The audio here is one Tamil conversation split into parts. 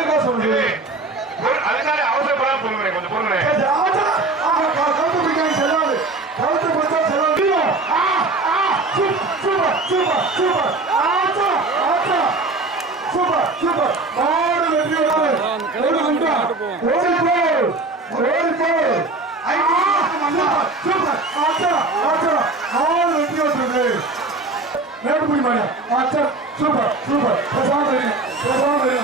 சொல்லுது ஒரு- அதுக்காக அவசரப்படாம சொல்லுங்க கொஞ்சம் கழுத்து செல்லாது. கழுத்து பிடிச்சா செல்லாது. சூப், சூப்பர், சூப்பர், சூப்பர். ஆச்சா, ஆச்சா. Super, super. மாடு வெற்றி பெறாது. ஒரு குண்டா. ஓடி போ. ஓடி போ. ஆ, சூப்பர், சூப்பர். ஆச்சா, ஆச்சா. மாடு வெற்றி பெற்றது. மேட்டுக்குடி மாடு. ஆச்சா, சூப்பர், சூப்பர். பிரசாந்த். பிரசாந்த் அடி.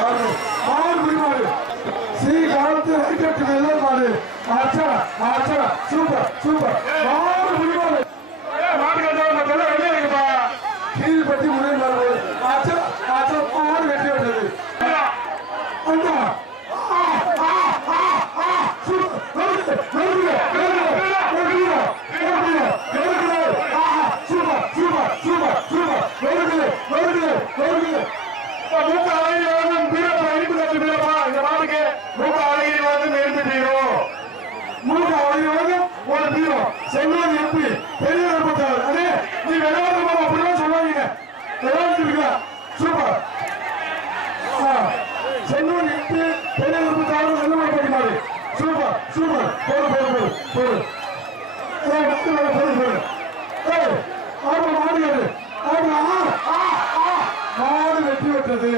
மாடு, மாடு புடி மாடு. ஸ்ரீ காலத்து ஹைடெக் வெள்ள மாடு. ஆச்சா, ஆச்சா. Super, super. மாடு புடி மாடு. கீழ்பட்டி முதல் மாடு. ஆச்சா, ஆச்சா. அண்ணா. சூப்பர். சூப்பர், சூப்பர், ஒரு எம்பி பெரிய இருப்பத்தார் அடே நீ விளையாடுற போது அப்படிதான் சொல்லுவாங்க விளையாடுறீங்களா சூப்பர். ஆ, எம்பி பெரிய இருப்பத்தார் நல்ல மாதிரி சூப்பர் சூப்பர். போடு போடு போடு போடு. போடு போடு. ஏய் மாடு ஏறு. மாடு வெற்றி பெற்றது